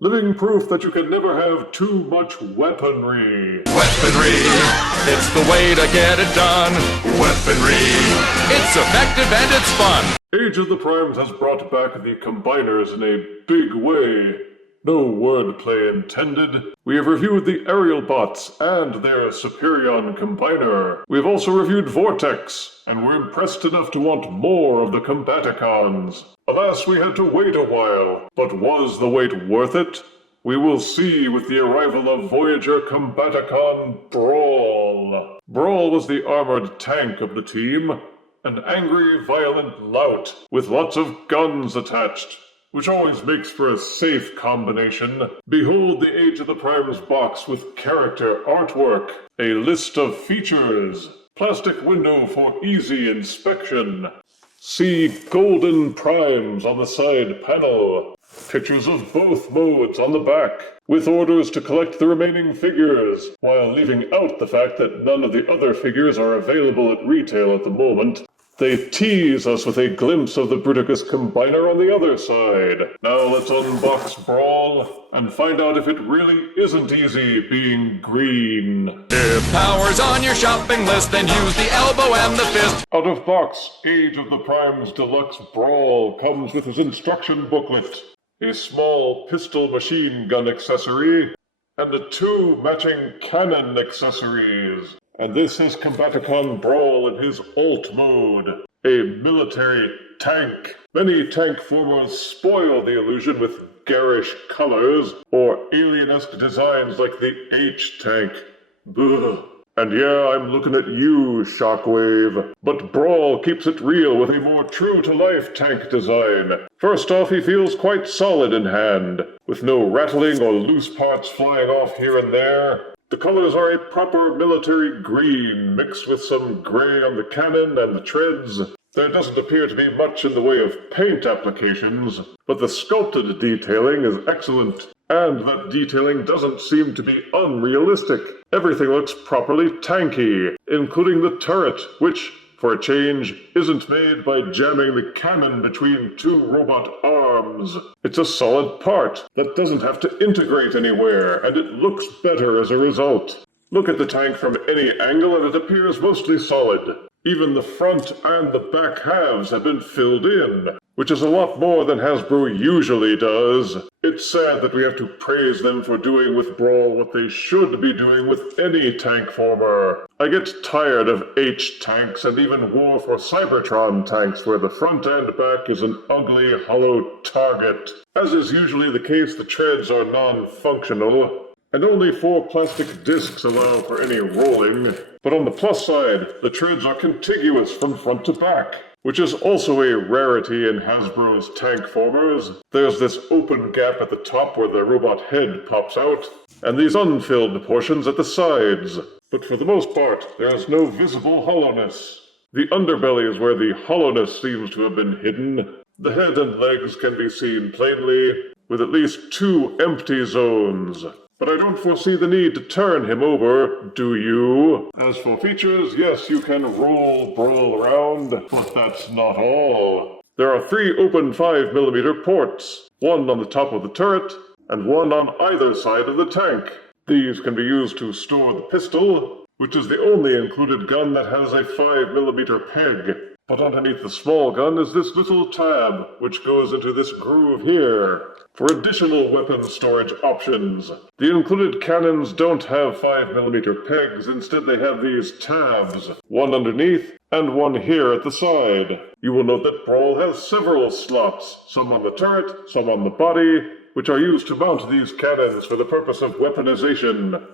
living proof that you can never have too much weaponry. Weaponry, it's the way to get it done. Weaponry, it's effective and it's fun. Age of the Primes has brought back the combiners in a big way. No wordplay intended. We have reviewed the aerial bots and their Superion combiner. We have also reviewed Vortex, and we're impressed enough to want more of the Combaticons. Alas, we had to wait a while, but was the wait worth it? We will see with the arrival of Voyager Combaticon Brawl. Brawl was the armored tank of the team, an angry, violent lout with lots of guns attached, which always makes for a safe combination. Behold the Age of the Primes box with character artwork, a list of features, plastic window for easy inspection. See golden primes on the side panel, pictures of both modes on the back, with orders to collect the remaining figures, while leaving out the fact that none of the other figures are available at retail at the moment. They tease us with a glimpse of the Bruticus combiner on the other side. Now let's unbox Brawl and find out if it really isn't easy being green. If power's on your shopping list, then use the elbow and the fist. Out of box, Age of the Primes Deluxe Brawl comes with his instruction booklet, a small pistol machine gun accessory, and the 2 matching cannon accessories. And this is Combaticon Brawl in his alt mode, a military tank. Many tank formers spoil the illusion with garish colors or alien-esque designs like the H-tank. Ugh. And yeah, I'm looking at you, Shockwave. But Brawl keeps it real with a more true-to-life tank design. First off, he feels quite solid in hand, with no rattling or loose parts flying off here and there. The colors are a proper military green, mixed with some gray on the cannon and the treads. There doesn't appear to be much in the way of paint applications, but the sculpted detailing is excellent. And that detailing doesn't seem to be unrealistic. Everything looks properly tanky, including the turret, which, for a change, isn't made by jamming the cannon between 2 robot arms. It's a solid part that doesn't have to integrate anywhere, and it looks better as a result. Look at the tank from any angle and it appears mostly solid. Even the front and the back halves have been filled in, which is a lot more than Hasbro usually does. It's sad that we have to praise them for doing with Brawl what they should be doing with any tank former. I get tired of H-tanks and even War for Cybertron tanks where the front and back is an ugly, hollow target. As is usually the case, the treads are non-functional, and only 4 plastic discs allow for any rolling. But on the plus side, the treads are contiguous from front to back, which is also a rarity in Hasbro's tank formers. There's this open gap at the top where the robot head pops out, and these unfilled portions at the sides. But for the most part, there's no visible hollowness. The underbelly is where the hollowness seems to have been hidden. The head and legs can be seen plainly, with at least 2 empty zones. But I don't foresee the need to turn him over, do you? As for features, yes, you can roll Brawl around, but that's not all. There are 3 open 5mm ports, 1 on the top of the turret, and 1 on either side of the tank. These can be used to store the pistol, which is the only included gun that has a 5mm peg. But underneath the small gun is this little tab, which goes into this groove here, for additional weapon storage options. The included cannons don't have 5mm pegs, instead they have these tabs, 1 underneath and 1 here at the side. You will note that Brawl has several slots, some on the turret, some on the body, which are used to mount these cannons for the purpose of weaponization.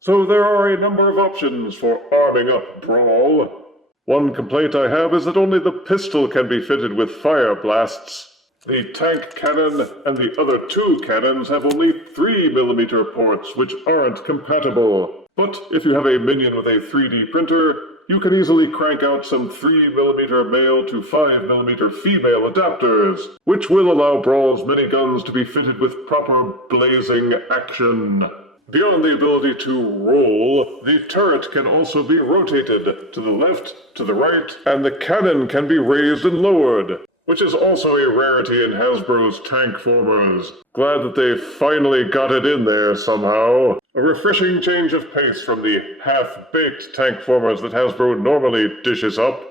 So there are a number of options for arming up Brawl. One complaint I have is that only the pistol can be fitted with fire blasts. The tank cannon and the other 2 cannons have only 3mm ports, which aren't compatible. But if you have a minion with a 3D printer, you can easily crank out some 3mm male to 5mm female adapters, which will allow Brawl's miniguns to be fitted with proper blazing action. Beyond the ability to roll, the turret can also be rotated to the left, to the right, and the cannon can be raised and lowered. which is also a rarity in Hasbro's tank formers. Glad that they finally got it in there somehow. A refreshing change of pace from the half-baked tank formers that Hasbro normally dishes up.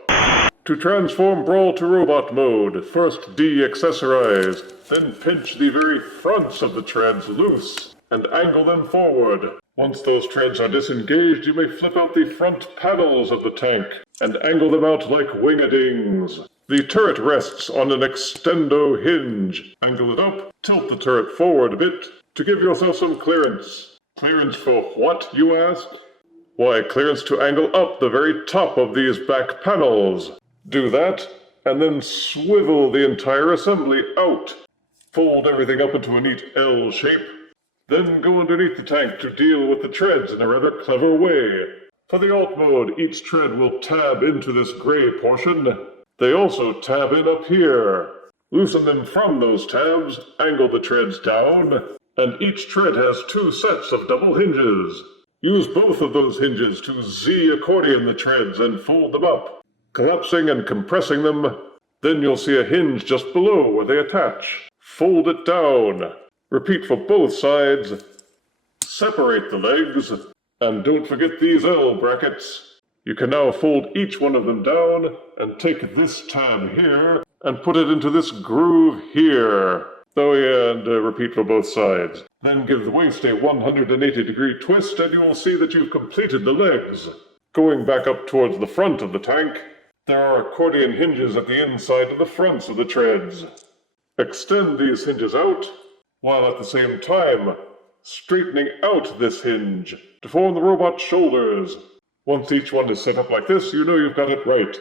To transform Brawl to robot mode, first de-accessorize, then pinch the very fronts of the treads loose and angle them forward. Once those treads are disengaged, you may flip out the front panels of the tank and angle them out like wing-a-dings. The turret rests on an extendo hinge. Angle it up, tilt the turret forward a bit to give yourself some clearance. Clearance for what, you ask? Why, clearance to angle up the very top of these back panels. Do that, and then swivel the entire assembly out. Fold everything up into a neat L shape. Then go underneath the tank to deal with the treads in a rather clever way. For the alt mode, each tread will tab into this gray portion. They also tab in up here. Loosen them from those tabs, angle the treads down, and each tread has 2 sets of double hinges. Use both of those hinges to Z-accordion the treads and fold them up, collapsing and compressing them. Then you'll see a hinge just below where they attach. Fold it down. Repeat for both sides. Separate the legs, and don't forget these L brackets. You can now fold each one of them down and take this tab here and put it into this groove here. Oh yeah, and repeat for both sides. Then give the waist a 180-degree twist and you will see that you've completed the legs. Going back up towards the front of the tank, there are accordion hinges at the inside of the fronts of the treads. Extend these hinges out, while at the same time straightening out this hinge to form the robot's shoulders. Once each one is set up like this, you know you've got it right.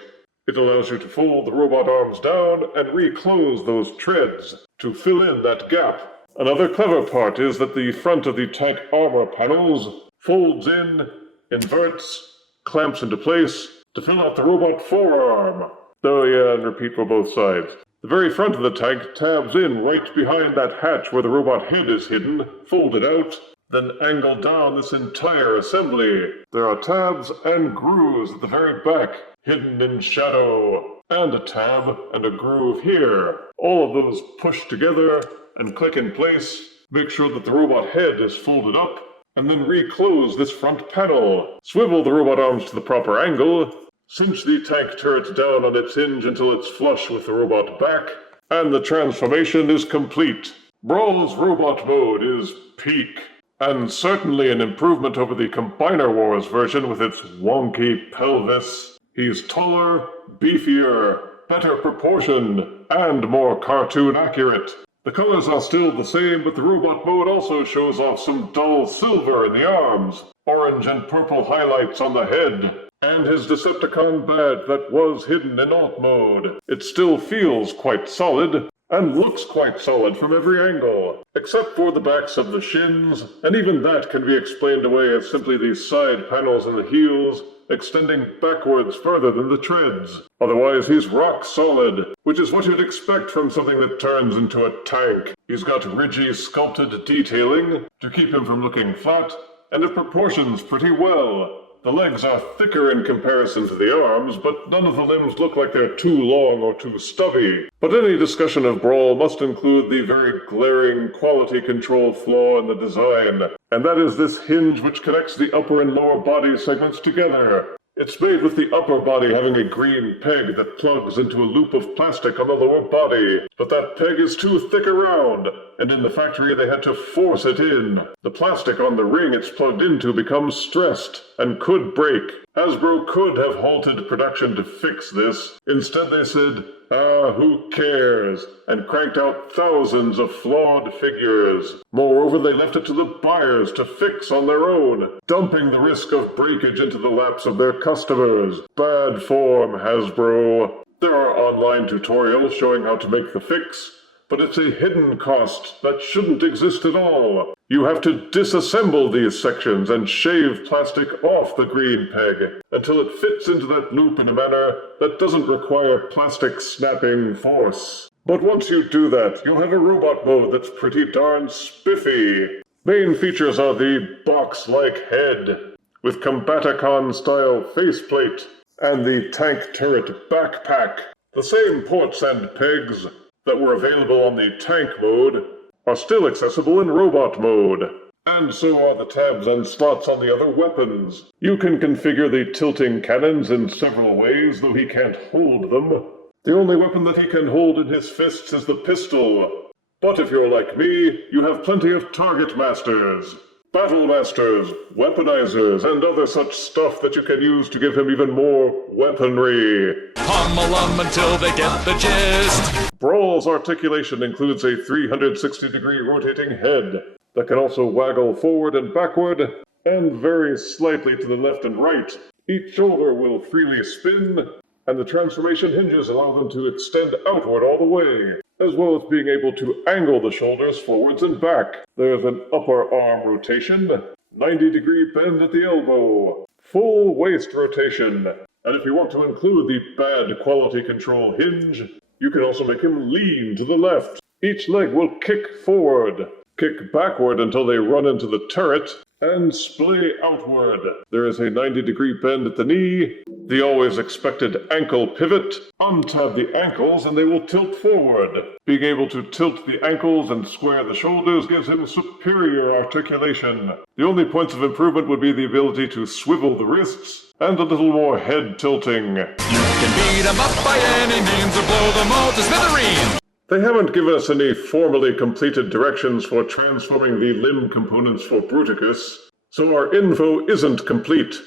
It allows you to fold the robot arms down and reclose those treads to fill in that gap. Another clever part is that the front of the tank armor panels folds in, inverts, clamps into place to fill out the robot forearm. Oh yeah, and repeat for both sides. The very front of the tank tabs in right behind that hatch where the robot head is hidden, fold it out, then angle down this entire assembly. There are tabs and grooves at the very back, hidden in shadow, and a tab and a groove here. All of those push together and click in place. Make sure that the robot head is folded up, and then reclose this front panel. Swivel the robot arms to the proper angle, cinch the tank turret down on its hinge until it's flush with the robot back, and the transformation is complete. Brawl's robot mode is peak, and certainly an improvement over the Combiner Wars version with its wonky pelvis. He's taller, beefier, better proportioned, and more cartoon accurate. The colors are still the same, but the robot mode also shows off some dull silver in the arms, orange and purple highlights on the head, and his Decepticon badge that was hidden in alt mode. It still feels quite solid, and looks quite solid from every angle, except for the backs of the shins, and even that can be explained away as simply these side panels in the heels, extending backwards further than the treads. Otherwise, he's rock solid, which is what you'd expect from something that turns into a tank. He's got ridgy sculpted detailing to keep him from looking flat, and it proportions pretty well. The legs are thicker in comparison to the arms, but none of the limbs look like they're too long or too stubby. But any discussion of Brawl must include the very glaring quality control flaw in the design, and that is this hinge which connects the upper and lower body segments together. It's made with the upper body having a green peg that plugs into a loop of plastic on the lower body, but that peg is too thick around, and in the factory they had to force it in. The plastic on the ring it's plugged into becomes stressed and could break. Hasbro could have halted production to fix this. Instead they said, who cares, and cranked out thousands of flawed figures. Moreover, they left it to the buyers to fix on their own, dumping the risk of breakage into the laps of their customers. Bad form, Hasbro. There are online tutorials showing how to make the fix, but it's a hidden cost that shouldn't exist at all. You have to disassemble these sections and shave plastic off the green peg until it fits into that loop in a manner that doesn't require plastic snapping force. But once you do that, you'll have a robot mode that's pretty darn spiffy. Main features are the box-like head, with Combaticon-style faceplate, and the tank turret backpack. The same ports and pegs that were available on the tank mode are still accessible in robot mode. And so are the tabs and slots on the other weapons. You can configure the tilting cannons in several ways, though he can't hold them. The only weapon that he can hold in his fists is the pistol. But if you're like me, you have plenty of target masters, battle masters, weaponizers, and other such stuff that you can use to give him even more weaponry. Pummel 'em until they get the gist. Brawl's articulation includes a 360-degree rotating head that can also waggle forward and backward, and very slightly to the left and right. Each shoulder will freely spin, and the transformation hinges allow them to extend outward all the way, as well as being able to angle the shoulders forwards and back. There's an upper arm rotation, 90-degree bend at the elbow, full waist rotation, and if you want to include the bad quality control hinge, you can also make him lean to the left. Each leg will kick forward, kick backward until they run into the turret, and splay outward. There is a 90-degree bend at the knee, the always expected ankle pivot. Untab the ankles and they will tilt forward. Being able to tilt the ankles and square the shoulders gives him superior articulation. The only points of improvement would be the ability to swivel the wrists and a little more head tilting. You can beat 'em up by any means or blow them all to smithereens. They haven't given us any formally completed directions for transforming the limb components for Bruticus, so our info isn't complete.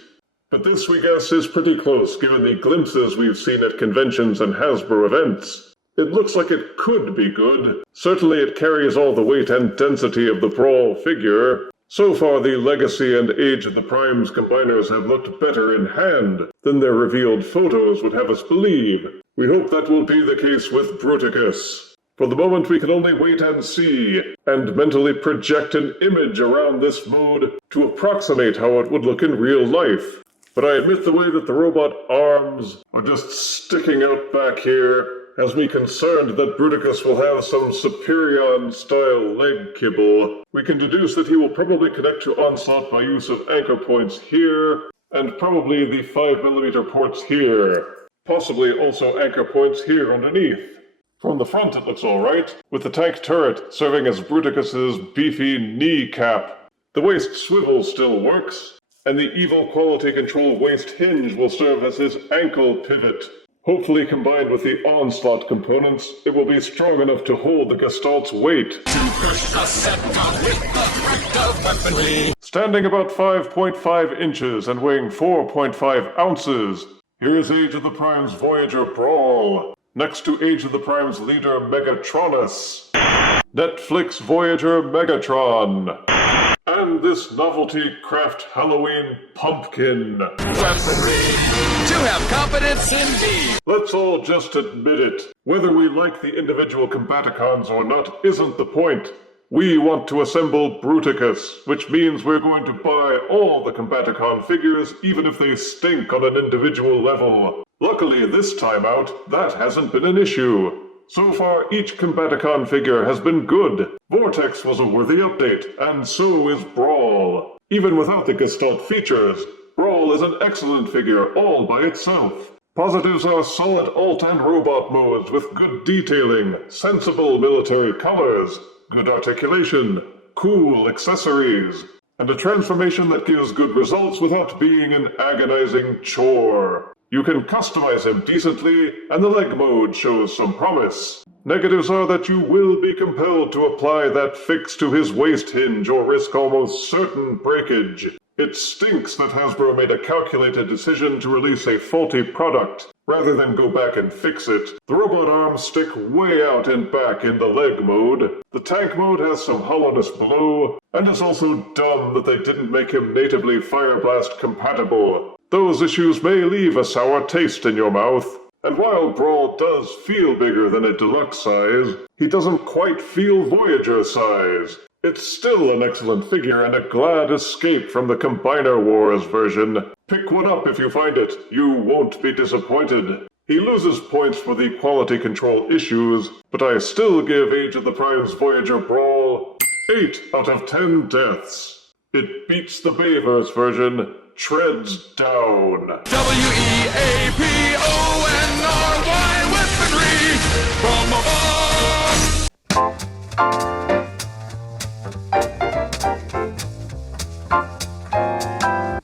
But this, we guess, is pretty close given the glimpses we've seen at conventions and Hasbro events. It looks like it could be good. Certainly it carries all the weight and density of the Brawl figure. So far, the Legacy and Age of the Primes combiners have looked better in hand than their revealed photos would have us believe. We hope that will be the case with Bruticus. For the moment, we can only wait and see, and mentally project an image around this mode to approximate how it would look in real life. But I admit the way that the robot arms are just sticking out back here has me concerned that Bruticus will have some Superion-style leg kibble. We can deduce that he will probably connect to Onslaught by use of anchor points here, and probably the 5mm ports here. Possibly also anchor points here underneath. From the front it looks alright, with the tank turret serving as Bruticus's beefy kneecap. The waist swivel still works, and the evil quality control waist hinge will serve as his ankle pivot. Hopefully combined with the Onslaught components, it will be strong enough to hold the Gestalt's weight. Standing about 5.5 inches and weighing 4.5 ounces, here's Age of the Prime's Voyager Brawl, next to Age of the Prime's leader Megatronus, Netflix Voyager Megatron, and this novelty craft Halloween pumpkin. Weaponry to have confidence indeed. Let's all just admit it. Whether we like the individual Combaticons or not isn't the point. We want to assemble Bruticus, which means we're going to buy all the Combaticon figures even if they stink on an individual level. Luckily, this time out, that hasn't been an issue. So far, each Combaticon figure has been good. Vortex was a worthy update, and so is Brawl. Even without the Gestalt features, Brawl is an excellent figure all by itself. Positives are solid alt and robot modes with good detailing, sensible military colors, good articulation, cool accessories, and a transformation that gives good results without being an agonizing chore. You can customize him decently, and the leg mode shows some promise. Negatives are that you will be compelled to apply that fix to his waist hinge or risk almost certain breakage. It stinks that Hasbro made a calculated decision to release a faulty product, rather than go back and fix it. The robot arms stick way out and back in the leg mode. The tank mode has some hollowness below, and it's also dumb that they didn't make him natively Fire Blast compatible. Those issues may leave a sour taste in your mouth. And while Brawl does feel bigger than a deluxe size, he doesn't quite feel Voyager size. It's still an excellent figure and a glad escape from the Combiner Wars version. Pick one up if you find it. You won't be disappointed. He loses points for the quality control issues, but I still give Age of the Prime's Voyager Brawl 8 out of 10 deaths. It beats the Bayverse version, treads down. WEAPONRY with weaponry from above.